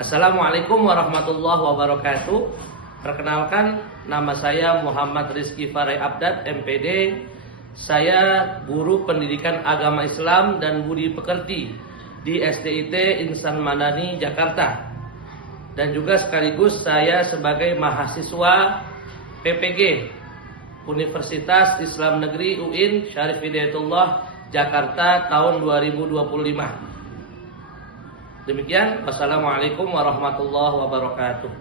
Assalamualaikum warahmatullahi wabarakatuh. Perkenalkan, nama saya Muhammad Rizky Farai Abdad, MPD. Saya guru pendidikan agama Islam dan budi pekerti di SDIT Insan Madani, Jakarta. Dan juga sekaligus saya sebagai mahasiswa PPG Universitas Islam Negeri UIN Syarif Hidayatullah Jakarta tahun 2025. Demikian, wassalamualaikum warahmatullahi wabarakatuh.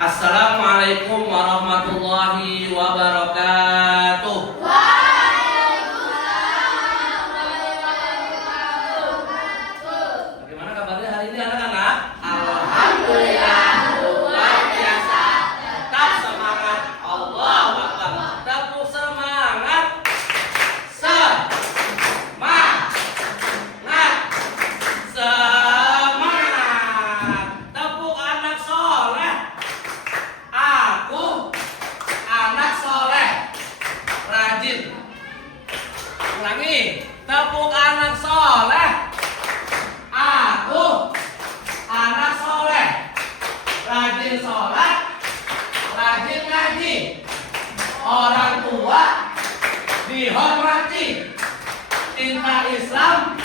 Assalamualaikum warahmatullahi wabarakatuh. Waalaikumsalam warahmatullahi wabarakatuh. Bagaimana kabarnya hari ini anak-anak? Alhamdulillah luar biasa. Tetap semangat. Allahu Akbar. Tepuk semangat. Semangat. Tepuk anak soleh. Aku anak soleh, rajin. Ulangi. Tepuk anak soleh. Aku anak soleh, rajin sholat, rajin ngaji. Orang tua dihormati. Cinta Islam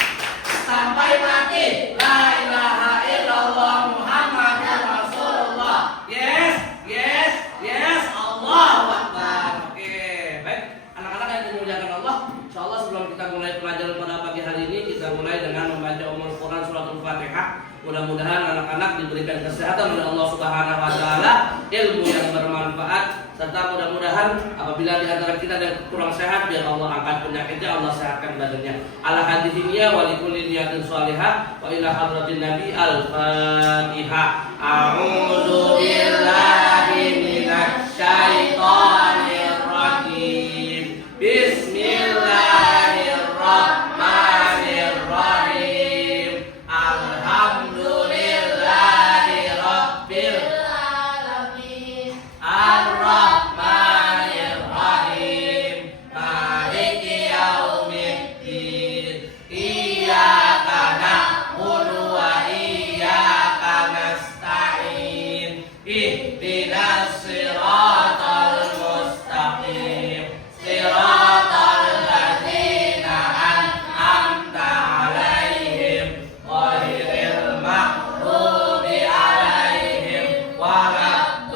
sampai mati. La ilaha illallah Muhammadur Rasulullah. Yes, yes, yes. Allahu Akbar. Oke, baik. Anak-anak yang dimuliakan Allah, insyaallah sebelum kita mulai pelajaran pada pagi hari ini, kita mulai dengan membaca Ummul Quran suratul Fatihah. Mudah-mudahan anak-anak diberikan kesehatan oleh Allah Subhanahu wa taala, ilmu yang bermanfaat, serta mudah-mudahan apabila di antara kita ada yang kurang sehat, biar Allah angkat penyakitnya, Allah sehatkan badannya. Ala hadithiniya wa likulli niyatin shalihah wa ila hadratin nabi al-Fatihah. A'udzu billahi minasy syaithanir rajim. Bismillahirrahmanirrahim. Alhamdulillahi rabbil Alamin. Ar-Rahmanir Rahim. Maliki yaumiddin. Iyyaka na'budu wa iyyaka nasta'in. Ihdinas siratal mustaqim. Siratal ladzina an'amta 'alaihim ghairil maghdubi 'alaihim waladdallin.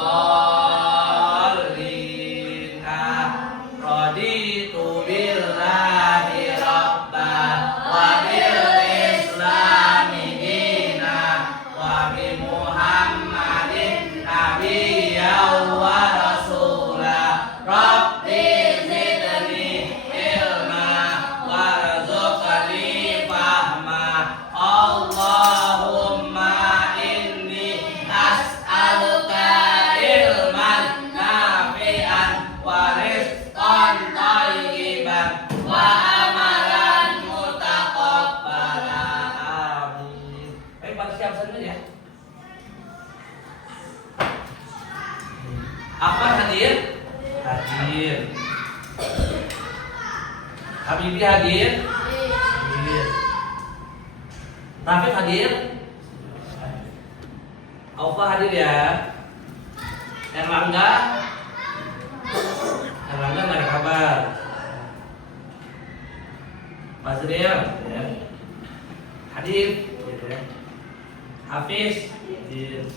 Raditu billahi rabba wa bil islami dina wa bi Muhammadin nabiyyan wa rasula. Rabbi zidni ilma warzuqni fahma. Allahumma inni as'aluka ilman nafi'an wa rizqan thayyiban wa amalan mutaqabbalan. Amin. Baik, pada siap saja ya. Apa hadir? Hadir. Habibi hadir? Hadir. Rafiq hadir? Aufa hadir ya? Erlangga? Erlangga nggak ada kabar. Bazril ya. Hadir ya. Hafiz hadir.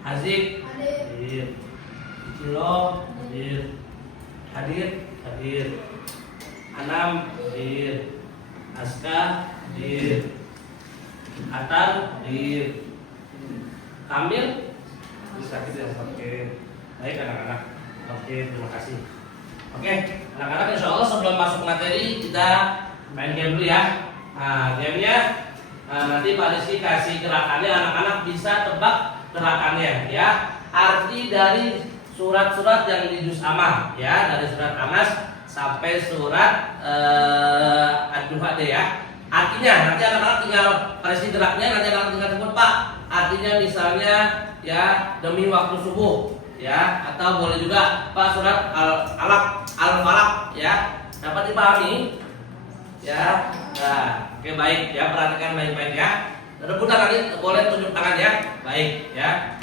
Hazik hadir. Cilo hadir. Hadir hadir. Anam hadir. Aska hadir. Atar hadir. Kamil bisa gitu ya. Oke. Baik anak-anak. Oke, terima kasih. Oke, anak-anak, insya Allah sebelum masuk materi kita main game dulu ya. Nah, gamenya nanti Pak Rizky kasih gerakannya, anak-anak bisa tebak gerakannya ya. Arti dari surat-surat yang di juz Amah ya, dari surat Anas sampai surat Ad-Duha deh ya. Artinya nanti anak-anak tinggal kasih geraknya, nanti anak-anak tinggal sebut Pak. Artinya misalnya ya demi waktu subuh ya, atau boleh juga Pak surat Al-Alaq, Al-Falaq ya. Dapat dipahami? Ya. Nah, oke baik ya, perhatikan baik-baik ya. Rebutan nanti boleh tunjuk tangan ya. Baik ya.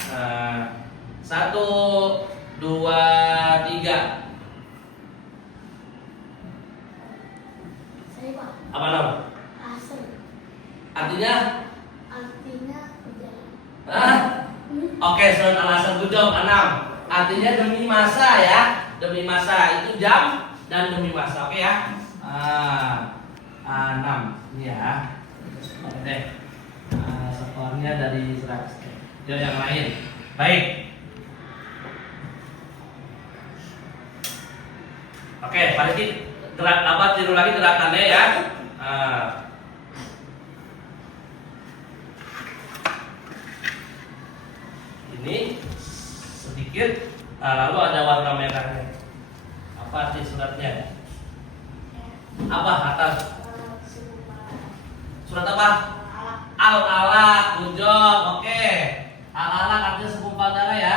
1, 2, 3. Saya Pak. Apa nama? Asal. Artinya? Artinya berjalan. Hah? Oke, surat Al-Asr jawab 6. Artinya demi masa ya. Demi masa itu jam dan demi masa. Oke ya. 6 ini ya. Oke deh. Skornya dari 100. Jadi yang lain. Baik. Oke, Pak Rizky, gerak apa tiru lagi gerakannya ya. Ini sedikit, lalu ada warna merahnya. Apa arti suratnya? Apa atas? Surat apa? Al-Alaq, good job. Oke. Al-Alaq artinya segumpal darah ya.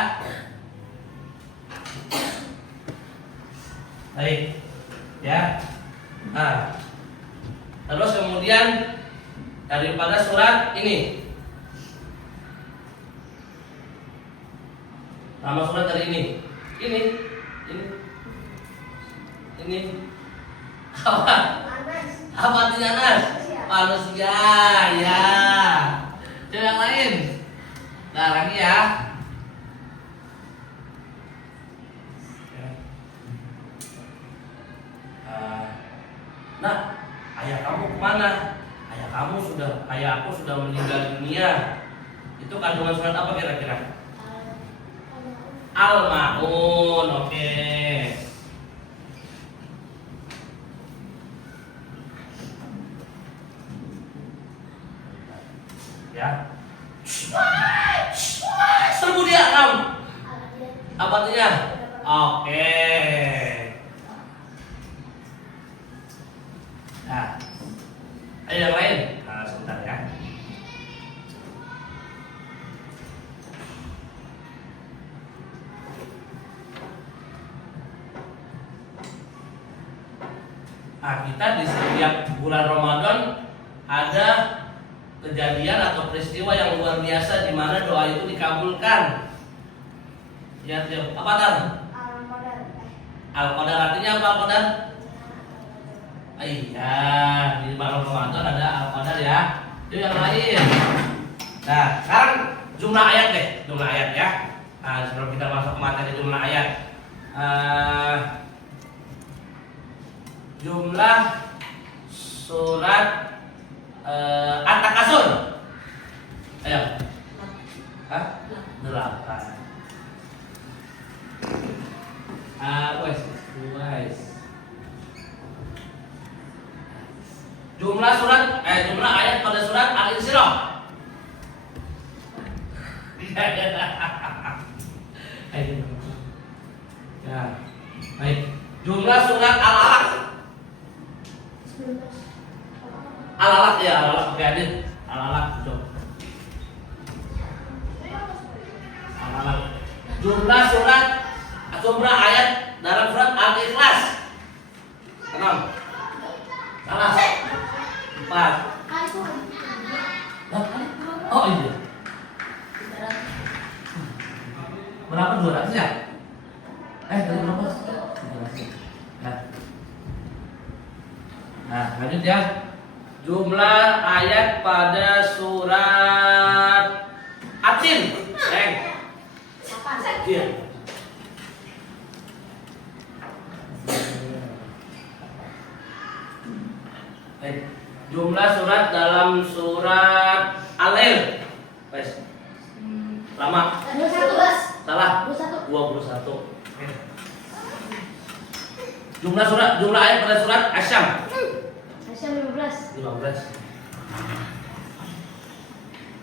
Baik. Ya. Nah. Terus kemudian daripada surat ini. Nama surat dari ini. Ini. Apa? Apa artinya Nas? Manusia, ya. Coba yang lain. Nah, lagi ya. Nah, ayah kamu kemana? Ayah aku sudah meninggal dunia. Itu kandungan surat apa kira-kira? Al-Maun, oke. Ya. Serbu dia, kamu. Apa artinya? Oke. Nah, ayo yang lain. Nah, sebentar ya. Nah, kita di setiap bulan Ramadan ada kejadian atau peristiwa yang luar biasa di mana doa itu dikabulkan. Ya, apa tadi? Al-Qadar artinya apa Al-Qadar? Iya, di bulan Ramadan ada Al-Qadar ya. Itu yang lain. Nah, sekarang jumlah ayat deh, jumlah ayat ya. Nah, sebelum kita masuk ke materi jumlah ayat, jumlah surat At-Takasur. Ayo. Hah? 8. Jumlah ayat pada surat Al-Insyirah. Ya. Baik. Jumlah surat Al-Alaq. Al-Alaq ya, Al-Alaq pakai adit. Al-Alaq coba. Al-Alaq. Jumlah ayat dalam surat Al-Ikhlas. 6. Salah. 4. Oh iya. Berapa 200 ya? Tadi berapa? 300. Nah, lanjut ya. Jumlah ayat pada surat At-Tin. Iya. Jumlah surat dalam surat Al-Lail. Wes. Lama. 21. Salah. 21. Jumlah ayat pada surat Asy-Syams. Asyam 15.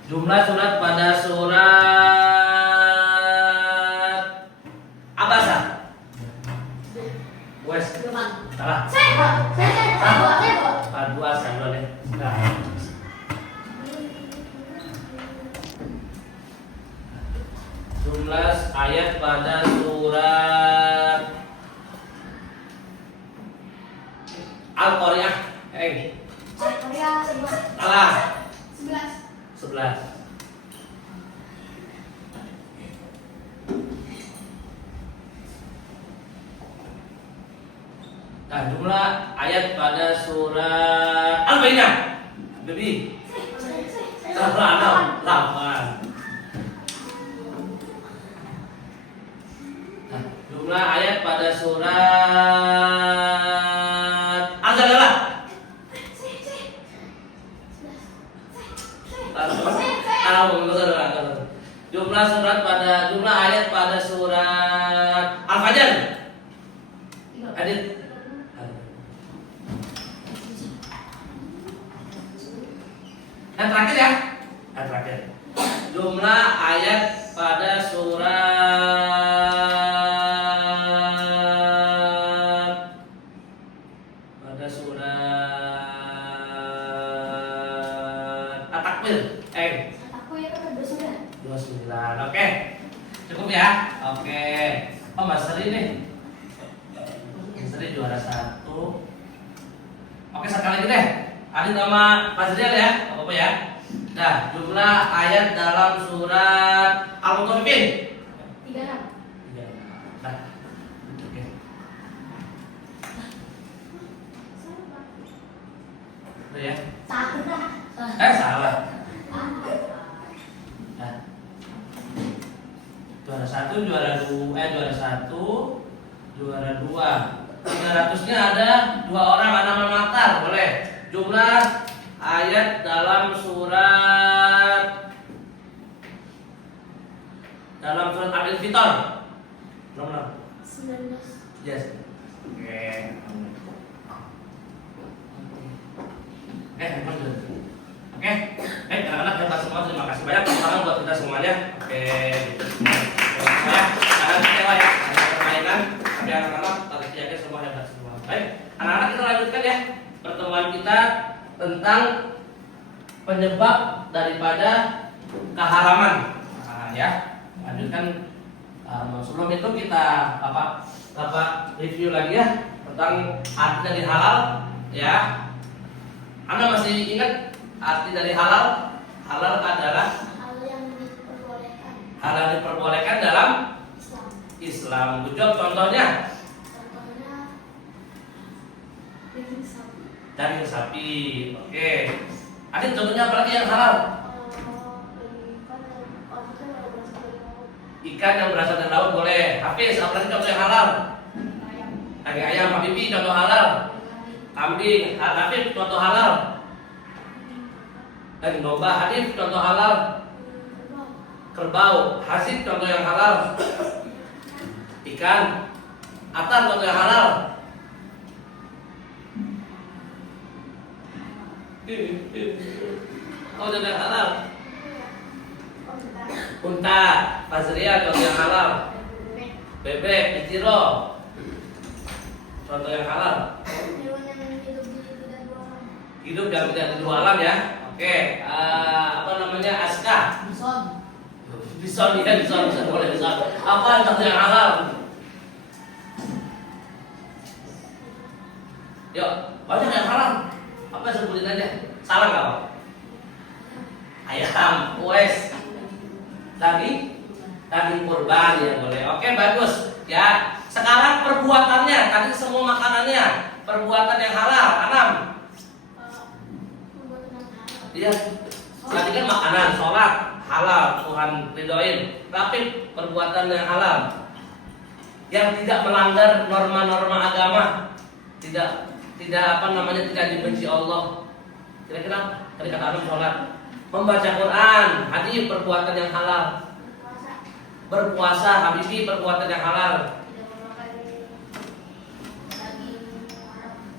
Jumlah surat pada surat Abasa. Wes. Salah. Dua deh. Nah. Jumlah ayat pada surat Al-Qari'ah. Salah. 11. 11. Nah, jumlah ayat pada surat Al-Baqarah. Baby. 8. Nah, jumlah ayat pada surat Al-Zalzalah. Jumlah ayat pada surat Al-Fajr. Adit. Yang terakhir ya. Yang terakhir. Jumlah ayat pada surat At-Takwir. Aku ya 29. 29. Oke. Cukup ya. Oke. Oh, Mas Sri nih. Mas Sri juara 1. Oke, sekali lagi deh. Adit sama Mas Rial ya. Apa ya? Nah, jumlah ayat dalam surat Al-Mutaffifin. 36. Nah. Oke. Udah ya. Salah. Nah. Juara 1, juara 2, juara 2. 300-nya ada 2 orang nama Maktar, boleh. Jumlah ayat dalam surat Al-Fitr. Berapa? 19. Yes. Oke. Handphone dulu. Oke. Anak-anak hebat semua. Terima kasih banyak. Salam buat kita semuanya. Oke. Ya. Jangan kecewa ya. Hanya permainan. Tapi anak-anak tadi yakin semua hebat semua. Baik. Anak-anak kita lanjutkan ya pertemuan kita tentang penyebab daripada keharaman. Nah, ya. Lanjutkan. Sebelum itu kita review lagi ya tentang arti dari halal ya. Anda masih ingat arti dari halal? Halal adalah Hal yang diperbolehkan. hal yang diperbolehkan dalam Islam. Islam. Contohnya Contohnya daging sapi. daging sapi. Oke. Ada contohnya apa lagi yang halal? Ikan yang berasal dari laut boleh. Hafiz, apa lagi contoh yang halal? Daging ayam. Habibi, contoh halal. Kambing. Hafiz, contoh halal. Daging domba. Hadif, contoh halal. Kerbau. Hasib, contoh yang halal. Ikan. Atar, contoh yang halal. Oh, contoh yang halal. Unta. Fazria, contoh yang halal. Bebek. Itiro, contoh yang halal. Hewan yang hidup di tidak dua alam. Hidup yang tidak di dua alam ya. Oke. Apa namanya? Aska. Bison ya, bison boleh bison. Apa contoh yang halal? Yuk, banyak yang halal. Apa sebutin aja? Salah nggak Pak? Ayam, wes. Daging kurban ya boleh. Oke, bagus. Ya. Sekarang perbuatannya, tadi semua makanannya, perbuatan yang halal. 6. Iya. Tadi kan makanan, sholat halal, Tuhan ridhoin. Tapi perbuatan yang halal, yang tidak melanggar norma-norma agama, tidak tidak dibenci Allah. Kira-kira tadi kata Adam sholat, membaca Quran, hadis perbuatan yang halal. Berpuasa, habibi perbuatan yang halal.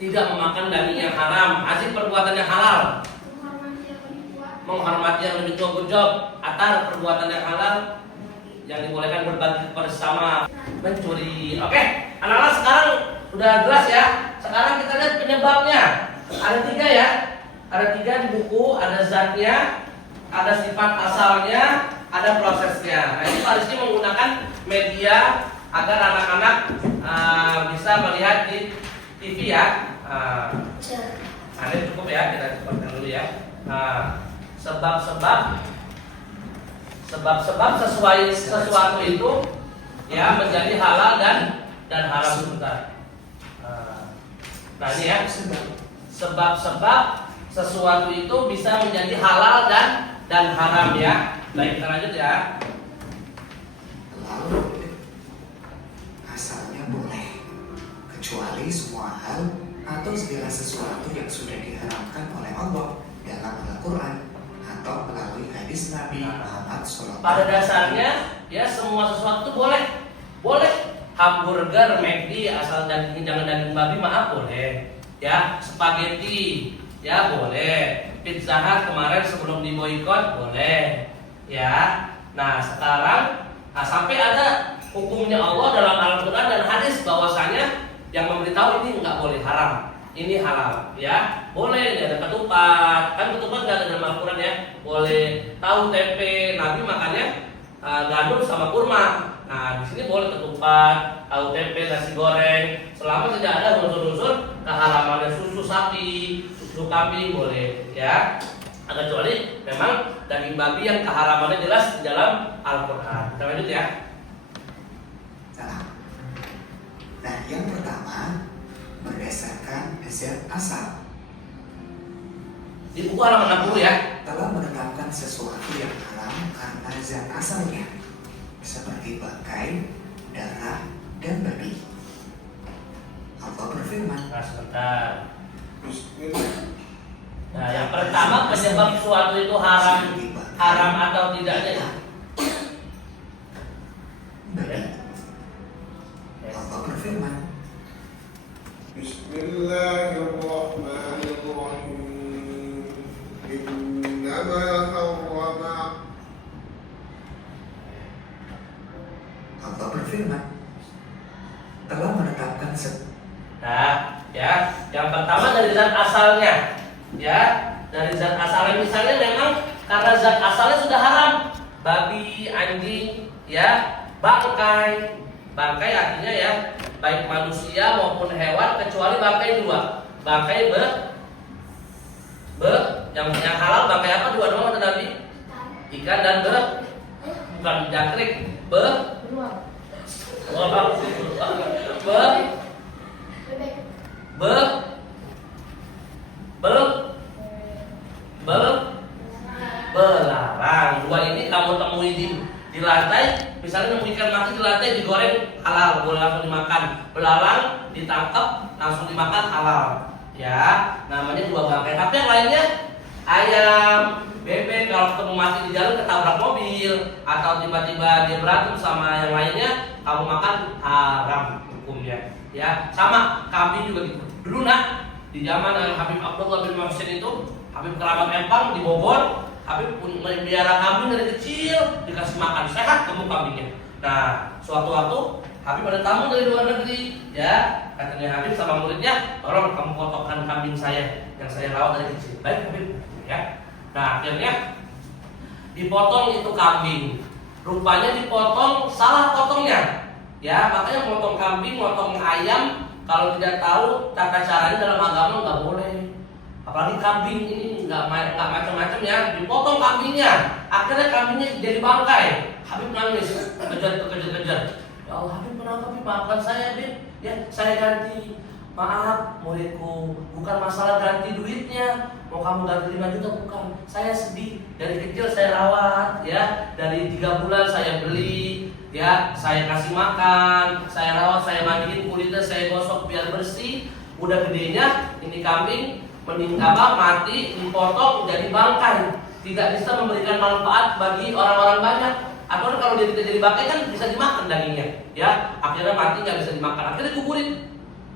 Tidak memakan daging yang haram, hasil perbuatan yang halal. Menghormati yang lebih tua, good job. Atar perbuatan yang halal, yang dibolehkan berbagi bersama. Mencuri. Oke, anak-anak sekarang udah jelas ya. Sekarang kita lihat penyebabnya. Ada 3 ya. Ada 3 di buku. Ada zatnya, ada sifat asalnya, ada prosesnya. Nah, ini Pak Rizky menggunakan media agar anak-anak bisa melihat di TV ya. Nah, ini cukup ya, kita cepatkan dulu ya. Nah, sebab sesuatu itu ya menjadi halal dan haram sebentar. Nah ini ya, sebab sesuatu itu bisa menjadi halal dan haram ya. Baik, kita lanjut ya. Lalu asalnya boleh, kecuali semua hal atau segala sesuatu yang sudah diharamkan oleh Allah dalam Al-Quran atau melalui hadis Nabi Muhammad SAW. Pada dasarnya ya semua sesuatu boleh. Hamburger, McD asal daging jangan daging babi maaf boleh. Ya, spaghetti ya boleh. Pizza Hut kemarin sebelum diboikot boleh. Ya. Nah, sekarang sampai ada hukumnya Allah dalam Al-Quran dan hadis bahwasanya yang memberitahu ini nggak boleh haram, ini halal, ya boleh. Ada ketupat, kan ketupat nggak ada dalam Al-Quran ya, boleh. Tahu tempe, Nabi makannya gandum sama kurma. Nah di sini boleh ketupat, tahu tempe, nasi goreng, selama tidak ada unsur-unsur keharamannya. Susu sapi, susu kambing boleh, ya. Kecuali memang daging babi yang keharamannya jelas di dalam Al-Quran. Kita lanjut ya. Salah. Nah, yang pertama berdasarkan zat asal. Di buku halaman 60 ya. Telah menetapkan sesuatu yang haram karena zat asalnya, seperti bangkai, darah, dan babi. Allah berfirman. Nah sebentar. Nah yang pertama penyebab sesuatu itu haram atau tidaknya. Babi. Allah berfirman. Bismillahirrahmanirrahim. Innama harrama. Allah berfirman. Telah menetapkan Nah, ya, yang pertama dari zat asalnya, ya, dari zat asalnya. Misalnya memang karena zat asalnya sudah haram, babi, anjing, ya, bangkai artinya ya, baik manusia maupun hewan kecuali bangkai dua, bangkai yang halal bangkai apa dua doang ada Nabi, ikan dan bukan jangkrik, belarang. Dua ini kamu temui di lantai, misalnya nemu ikan mati di lantai digoreng halal, boleh langsung dimakan. Belalang ditangkap langsung dimakan halal. Ya, namanya dua bangkai. Tapi yang lainnya ayam, bebek kalau ketemu mati di jalan ketabrak mobil atau tiba-tiba dia berantem sama yang lainnya, kamu makan haram hukumnya. Ya, sama kambing juga gitu. Dulu nak di zaman Habib Abdullah bin Muhsin itu, Habib kerabat Empang di Bogor, Habib melihara kambing dari kecil, dikasih makan sehat gemuk kambingnya. Nah, suatu waktu Habib ada tamu dari luar negeri, ya katanya Habib sama muridnya, tolong kamu potongkan kambing saya yang saya rawat dari kecil. Baik Habib, ya. Nah akhirnya dipotong itu kambing, rupanya dipotong salah potongnya, ya makanya potong kambing, potong ayam kalau tidak tahu tata caranya dalam agama nggak boleh. Apalagi kambing ini nggak macam-macam ya, dipotong kambingnya, akhirnya kambingnya jadi bangkai. Habib nangis, kejar. Ya Allah Habib kenapa Habib maafkan saya Habib? Ya saya ganti. Maaf muridku, bukan masalah ganti duitnya. Mau kamu ganti 5 juta bukan. Saya sedih, dari kecil saya rawat ya, dari 3 bulan saya beli ya, saya kasih makan, saya rawat, saya mandiin kulitnya, saya gosok biar bersih. Udah gedenya ini kambing mati, dipotong jadi bangkai, tidak bisa memberikan manfaat bagi orang-orang banyak. Atau kalau dia tidak jadi bangkai kan bisa dimakan dagingnya, ya akhirnya mati nggak bisa dimakan, akhirnya dikuburin.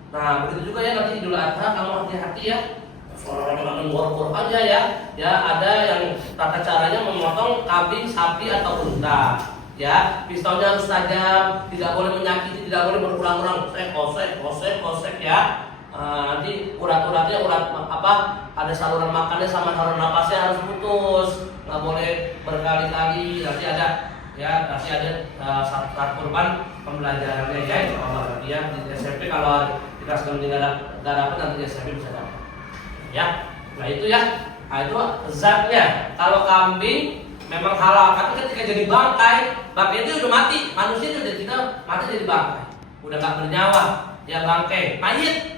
Nah begitu juga ya nanti Idul Adha, kamu hati-hati ya. Orang-orang ngor-ngor aja ya. Ya ada yang tata caranya memotong kambing, sapi atau unta. Ya pisaunya harus tajam, tidak boleh menyakiti, tidak boleh berulang-ulang. Kosek ya. Nanti urat-uratnya ada saluran makannya sama saluran napasnya harus putus, nggak boleh berkali-kali. Nanti ada saat kurban pembelajarannya ya, kalau dia di SMP kalau dikasih nggak dapat nanti di SMP bisa dapat. Ya, nah itu ya. Nah, itu zatnya. Kalau kambing memang halal, tapi ketika jadi bangkai itu udah mati. Manusia itu udah tidak mati jadi bangkai, udah nggak bernyawa. Ya bangkai, mayit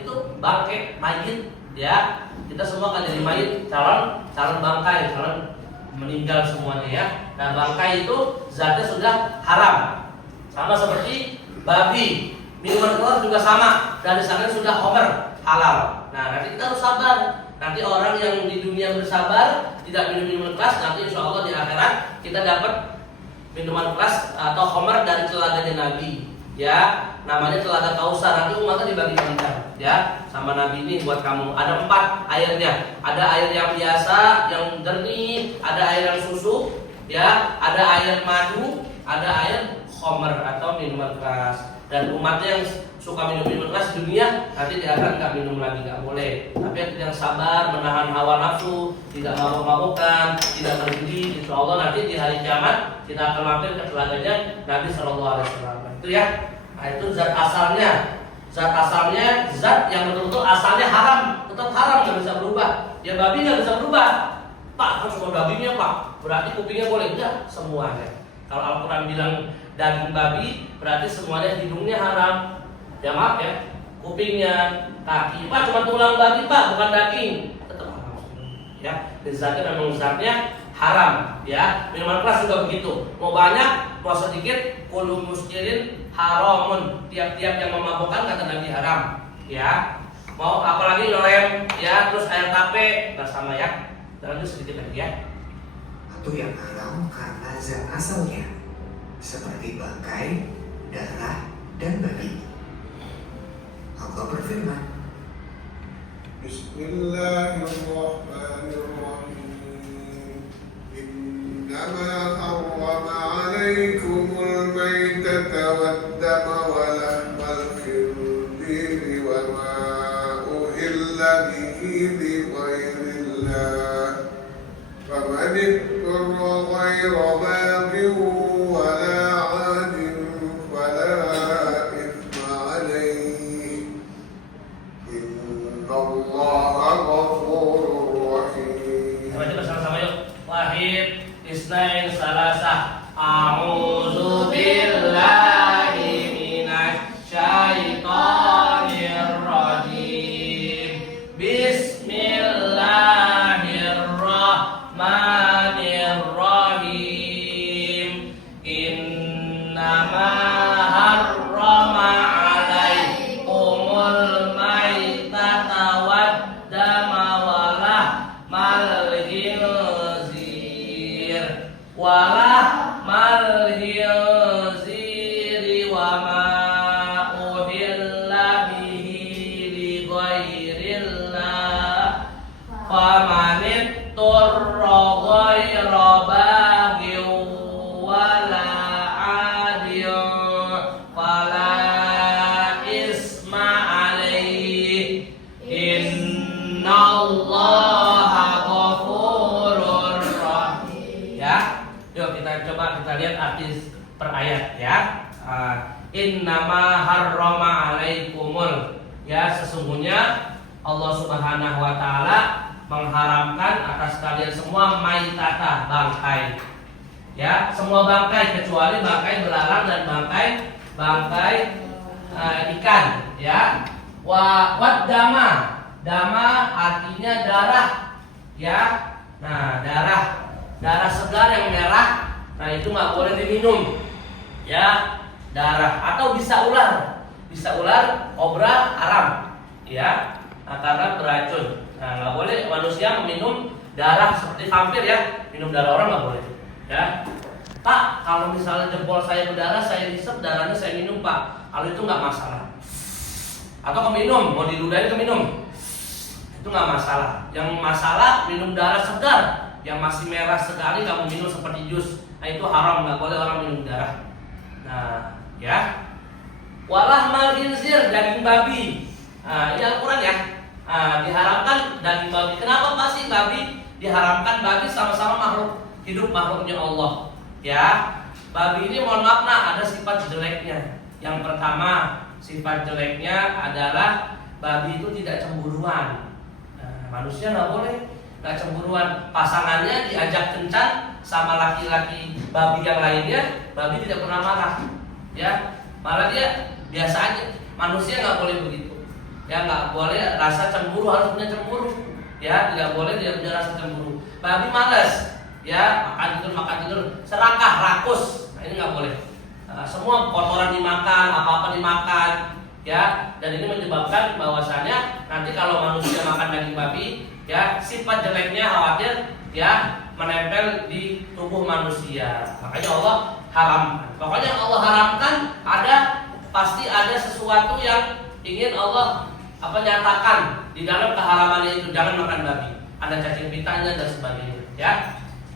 itu bangkai, mayit. Ya, kita semua akan jadi mayit, calon bangkai, calon meninggal semuanya ya. Nah, bangkai itu zatnya sudah haram. Sama seperti babi, minuman keras juga sama. Dari sana sudah homer halal. Nah, nanti kita harus sabar. Nanti orang yang di dunia bersabar tidak minum minuman keras, nanti insya Allah di akhirat kita dapat minuman keras atau homer dari teladanya Nabi. Ya, namanya telaga Kausar. Nanti umatnya dibagi-bagikan. Ya, sama Nabi ini buat kamu. Ada 4 airnya. Ada air yang biasa, yang jernih. Ada air yang susu. Ya, ada air madu. Ada air homer atau minuman keras. Dan umatnya yang suka minum minuman keras di dunia nanti di akhirat nggak minum lagi, nggak boleh. Tapi yang sabar menahan hawa nafsu, tidak mabuk-mabukan, tidak berjudi, insya Allah nanti di hari kiamat kita akan mampir ke telaganya Nabi Shallallahu Alaihi Wasallam. Itu ya. Nah, itu zat asalnya. Zat asalnya, zat yang betul-betul asalnya haram, tetap haram, nggak bisa berubah. Ya babi nggak bisa berubah. Pak, harus semua babinya Pak. Berarti kupingnya boleh enggak? Semuanya. Kalau Al-Quran bilang daging babi, berarti semuanya hidungnya haram. Ya maaf ya, kupingnya, kaki. Pak cuma tulang babi Pak, bukan daging. Tetap haram. Ya, dan zatnya memang zatnya haram. Ya, minuman keras juga begitu. Mau banyak, mau sedikit, kullu muskirin haramun. Tiap-tiap yang memabukkan kata Nabi haram. Ya, mau apalagi lem, ya, terus air tape, nggak sama ya. Lanjut sedikit lagi ya. Atau yang haram karena zat asalnya, seperti bangkai, darah, dan babi. Allah berfirman, Bismillahirrahmanirrahim. Innama harrama alaikumul maitata waddama wa lahmal khinziri wa ma uhilla bihi li ghairillah. فمن اضطر غير باغ ولا عاد فلا إثم عليه إن الله غفور رحيم. Baca bersama-sama yuk. Wahid, isnain, salasah. A'udzu billahi minasy syaithanir rajim. Bismillahirrahmanirrahim. Innama harrama alaikumul maitata waddama wa lahmal khinzir wa lahmal khinziri wa ma uhilla bihi li ghairillah. Faman ittara ghaira baghin wala adin fala isma alaihi innallaha ghafurur rahim. Ya, yuk kita lihat arti per ayat ya. Innama harrama alaikumul, ya sesungguhnya Allah Subhanahu wa taala mengharamkan atas kalian semua maitata, bangkai. Ya, semua bangkai kecuali bangkai belalang dan bangkai ikan, ya. Waddama, dama artinya darah, ya. Nah, darah segar yang merah, nah itu nggak boleh diminum, ya. Darah atau bisa ular, kobra haram, ya. Nah, karena beracun. Nah, nggak boleh manusia meminum darah seperti vampir ya. Minum darah orang nggak boleh. Ya, Pak, kalau misalnya jempol saya berdarah, saya hisap darahnya saya minum Pak. Kalau itu nggak masalah. Atau keminum, mau diludahin keminum, itu nggak masalah. Yang masalah minum darah segar, yang masih merah sekali kamu minum seperti jus. Nah itu haram, nggak boleh orang minum darah. Nah, ya. Walah mal khinzir, daging babi. Nah, ini Al-Quran ya. Diharamkan daging babi. Kenapa masih babi diharamkan? Babi sama-sama makhluk hidup, makhluknya Allah. Ya, babi ini mohon maaf nah ada sifat jeleknya. Yang pertama sifat jeleknya adalah babi itu tidak cemburuan. Nah, manusia nggak boleh nggak cemburuan. Pasangannya diajak kencan sama laki-laki babi yang lainnya, babi tidak pernah marah, ya, malah dia biasa aja. Manusia nggak boleh begitu, ya, nggak boleh rasa cemburu, harus punya cemburu, ya, tidak boleh dia punya rasa cemburu. Babi malas, ya, makan tidur, serakah, rakus, nah, ini nggak boleh. Semua kotoran dimakan, apa-apa dimakan, ya, dan ini menyebabkan bahwasannya nanti kalau manusia makan daging babi, ya, sifat jeleknya khawatir, ya, menempel di tubuh manusia. Makanya Allah haramkan. Pokoknya Allah haramkan, pasti ada sesuatu yang ingin Allah nyatakan di dalam keharamannya itu. Jangan makan babi, ada cacing pitanya dan sebagainya, ya.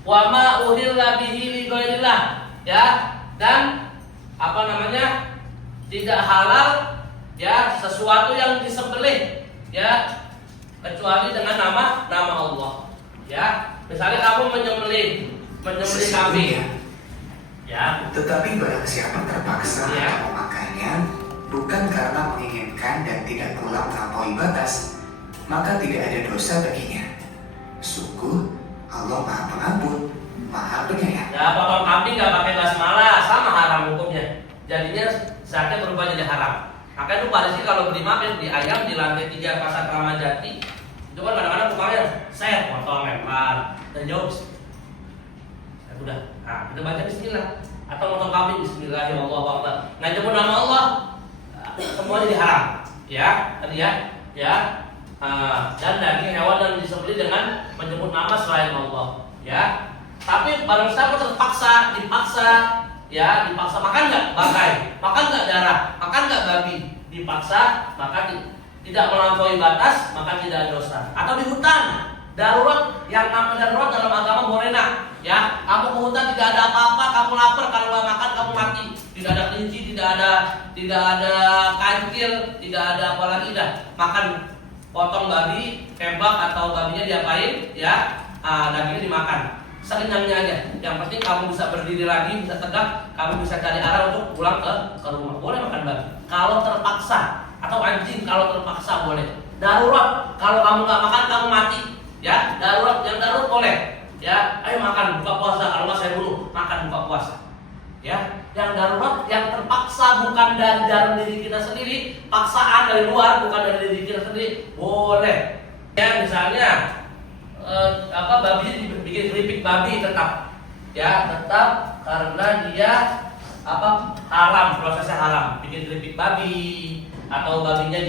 Wa ma uhilla bihi li ghairillah, ya, dan tidak halal, ya, sesuatu yang disembelih, ya, kecuali dengan nama Allah, ya. Misalnya kamu menyembelih kambing, ya. Tetapi barang siapa terpaksa Ya. memakannya bukan karena menginginkan dan tidak pula melampaui batas, maka tidak ada dosa baginya. Sungguh Allah Maha Pengampun, Maha Penyayang. Ya, potong kambing nggak pakai basmalah sama haram hukumnya. Jadinya zakatnya berubah jadi haram. Makanya itu pada sih kalau beli ayam di lantai 3 Pasar Kramat Jati, itu kan kadang-kadang tukangnya saya potong lempar dan jauh. Ya udah, nah kita baca Bismillah atau potong kambing Bismillahirrahmanirrahim. Nggak nyebut nama Allah, semuanya jadi haram. Ya, tadi ya. Dan daging hewan yang disembelih dengan menyebut nama selain Allah, ya. Tapi barang siapa dipaksa, ya, makan nggak bangkai, makan nggak darah, makan nggak babi, dipaksa, maka tidak melampaui batas, maka tidak dosa. Atau di hutan darurat, yang namanya darurat dalam agama morena, ya, kamu ke hutan tidak ada apa-apa, kamu lapar, kalau nggak makan kamu mati, tidak ada kelinci, tidak ada kancil, tidak ada apa lagi, dah makan, potong babi, tembak atau babinya diapain, ya, dagingnya dimakan. Sekenyangnya aja. Yang penting kamu bisa berdiri lagi, bisa tegak, kamu bisa cari arah untuk pulang ke rumah. Boleh makan babi. Kalau terpaksa, atau anjing kalau terpaksa boleh. Darurat, kalau kamu nggak makan kamu mati. Ya, darurat, yang darurat boleh. Ya, ayo makan buka puasa. Kalau nggak saya bunuh, makan buka puasa. Ya, yang darurat, yang terpaksa bukan dari dalam diri kita sendiri, paksaan dari luar bukan dari diri kita sendiri, boleh. Ya, misalnya babi dibikin keripik babi tetap karena dia haram, prosesnya haram, bikin keripik babi atau babinya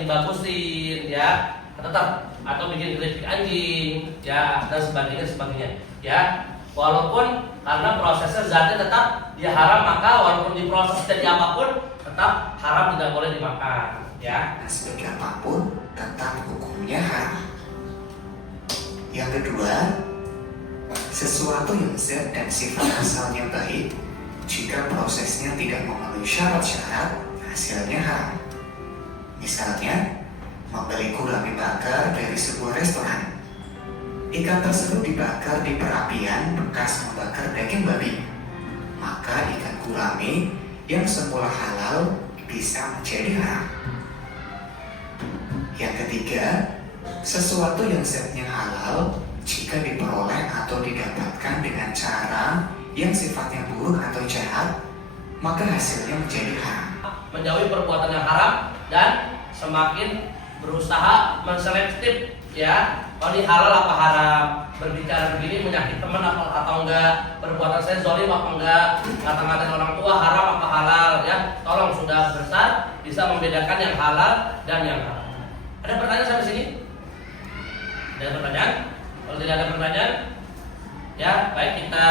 dibagusin, ya, tetap, atau bikin keripik anjing, ya, dan sebagainya, ya. Walaupun karena prosesnya zatnya tetap dia haram, maka walaupun diproses jadi apapun tetap haram, tidak boleh dimakan, ya. Sebagai apapun tetap hukumnya haram. Yang kedua, sesuatu yang zat dan sifat asalnya baik, jika prosesnya tidak memenuhi syarat-syarat, hasilnya haram. Misalnya, membeli gurame bakar dari sebuah restoran. Ikan tersebut dibakar di perapian bekas membakar daging babi. Maka ikan gurame yang semula halal bisa menjadi haram. Yang ketiga, sesuatu yang zatnya halal jika diperoleh atau didapatkan dengan cara yang sifatnya buruk atau jahat, maka hasilnya menjadi haram. Menjauhi perbuatan yang haram dan semakin berusaha menselektif, ya, kalau ini halal apa haram, berbicara begini menyakiti teman atau enggak, perbuatan saya zalim apa enggak, ngata-ngatain orang tua haram apa halal, ya. Tolong, sudah besar bisa membedakan yang halal dan yang haram. Ada pertanyaan sampai sini? Ada pertanyaan? Kalau tidak ada pertanyaan, ya, baik, kita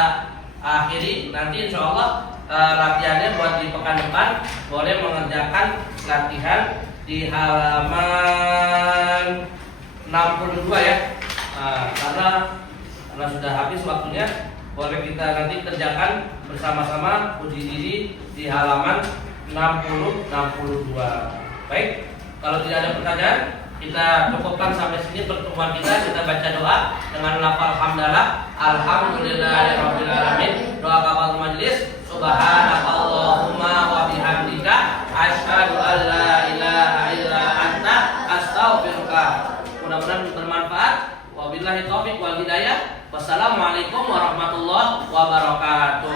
akhiri. Nanti insya Allah latihannya buat di pekan depan boleh mengerjakan latihan di halaman 62, ya. Karena sudah habis waktunya, boleh kita nanti kerjakan bersama-sama uji diri di halaman 60-62. Baik, kalau tidak ada pertanyaan, kita cukupkan sampai sini pertemuan kita. Kita baca doa dengan lafal hamdalah, alhamdulillahirabbil alamin. Doa kafaratul majelis, subhanakallahumma wa bihamdika asyhadu an la ilaha illa anta astaghfiruka. Mudah-mudahan bermanfaat. Wabillahi taufiq wal hidayah. Wassalamualaikum warahmatullahi wabarakatuh.